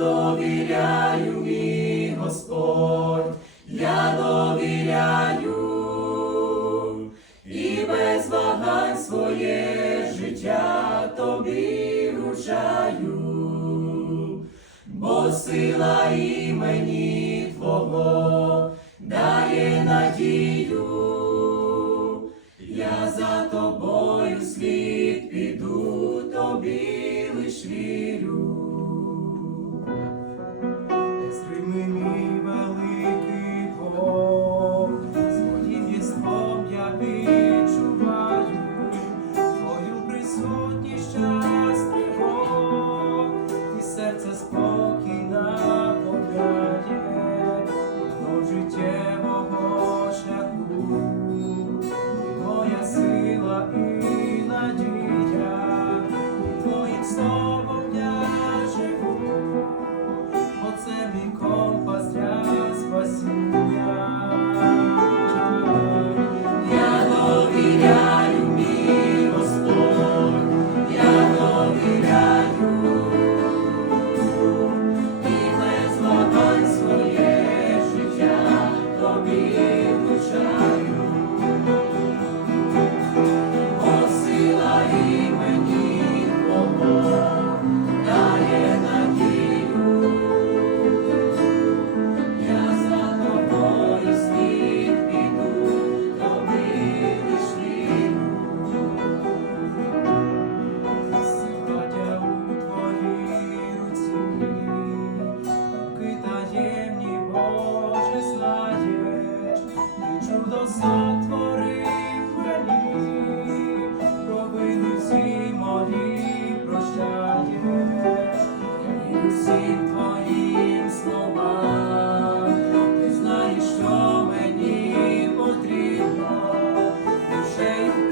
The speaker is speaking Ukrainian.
довіряю, мій Господь, я довіряю і без вагань своє життя тобі вручаю, бо сила імені Твого дає надію, я за тобою слід піду, тобі лиш вірю. song.